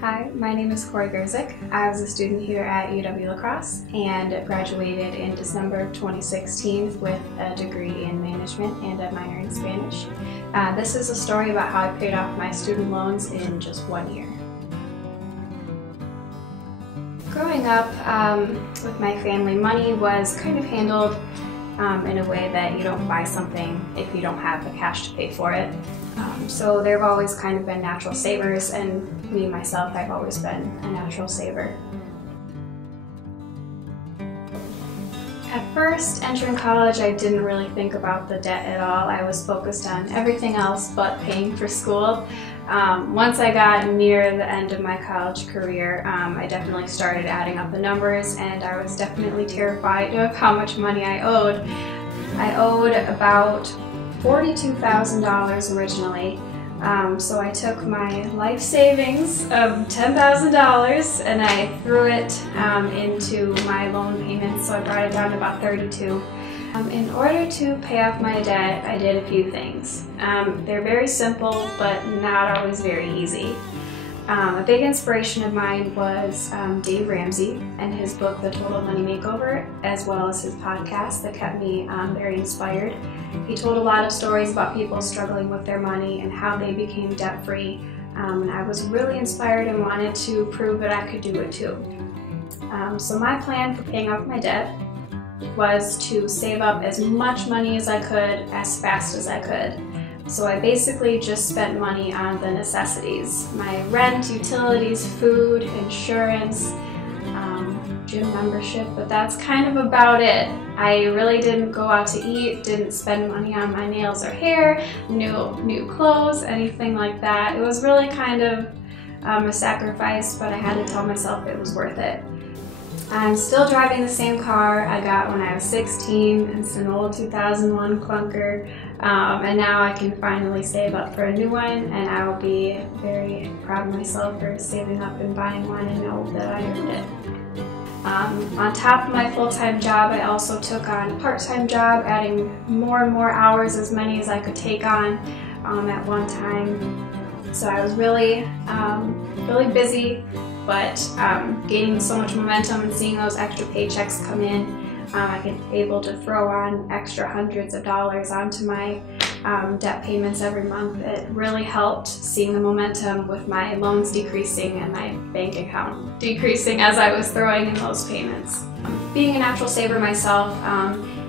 Hi, my name is Cori. I was a student here at UW-La Crosse and graduated in December of 2016 with a degree in management and a minor in Spanish. This is a story about how I paid off my student loans in just 1 year. Growing up with my family, money was kind of handled in a way that you don't buy something if you don't have the cash to pay for it. So there have always kind of been natural savers, and me myself, I've always been a natural saver. At first, entering college, I didn't really think about the debt at all. I was focused on everything else but paying for school. Once I got near the end of my college career, I definitely started adding up the numbers, and I was definitely terrified of how much money I owed. I owed about $42,000 originally, so I took my life savings of $10,000 and I threw it into my loan payments, so I brought it down to about $32,000. In order to pay off my debt, I did a few things. They're very simple, but not always very easy. A big inspiration of mine was Dave Ramsey and his book, The Total Money Makeover, as well as his podcast that kept me very inspired. He told a lot of stories about people struggling with their money and how they became debt-free, and I was really inspired and wanted to prove that I could do it too. So my plan for paying off my debt was to save up as much money as I could, as fast as I could. So I basically just spent money on the necessities: my rent, utilities, food, insurance, gym membership, but that's kind of about it. I really didn't go out to eat, didn't spend money on my nails or hair, new clothes, anything like that. It was really kind of a sacrifice, but I had to tell myself it was worth it. I'm still driving the same car I got when I was 16. It's an old 2001 clunker, and now I can finally save up for a new one, and I will be very proud of myself for saving up and buying one and know that I earned it. On top of my full-time job, I also took on a part-time job, adding more and more hours, as many as I could take on at one time. So I was really busy, but gaining so much momentum and seeing those extra paychecks come in, I was able to throw on extra hundreds of dollars onto my debt payments every month. It really helped, seeing the momentum with my loans decreasing and my bank account decreasing as I was throwing in those payments. Being a natural saver myself,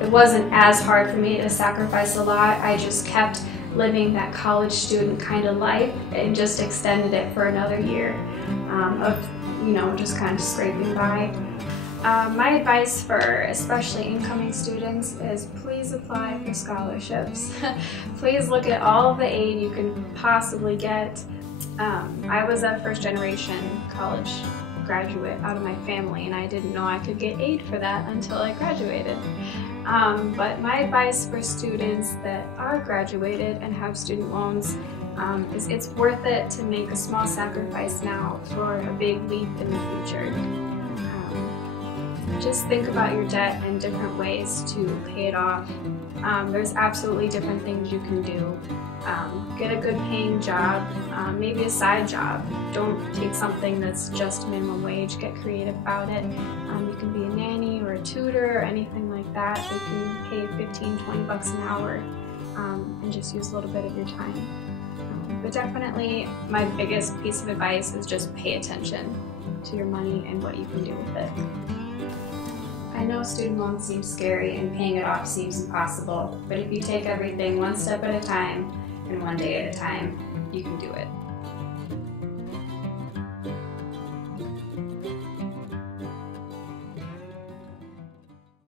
it wasn't as hard for me to sacrifice a lot. I just kept living that college student kind of life and just extended it for another year of, just kind of scraping by. My advice for especially incoming students is please apply for scholarships. Please look at all of the aid you can possibly get. I was a first-generation college graduate out of my family, and I didn't know I could get aid for that until I graduated. But my advice for students that are graduated and have student loans is it's worth it to make a small sacrifice now for a big leap in the future. Just think about your debt and different ways to pay it off. There's absolutely different things you can do. Get a good paying job, maybe a side job. Don't take something that's just minimum wage, get creative about it. You can be a nanny or a tutor or anything like that. You can pay $15–20 an hour and just use a little bit of your time. But definitely my biggest piece of advice is just pay attention to your money and what you can do with it. I know student loans seem scary and paying it off seems impossible, but if you take everything one step at a time and one day at a time, you can do it.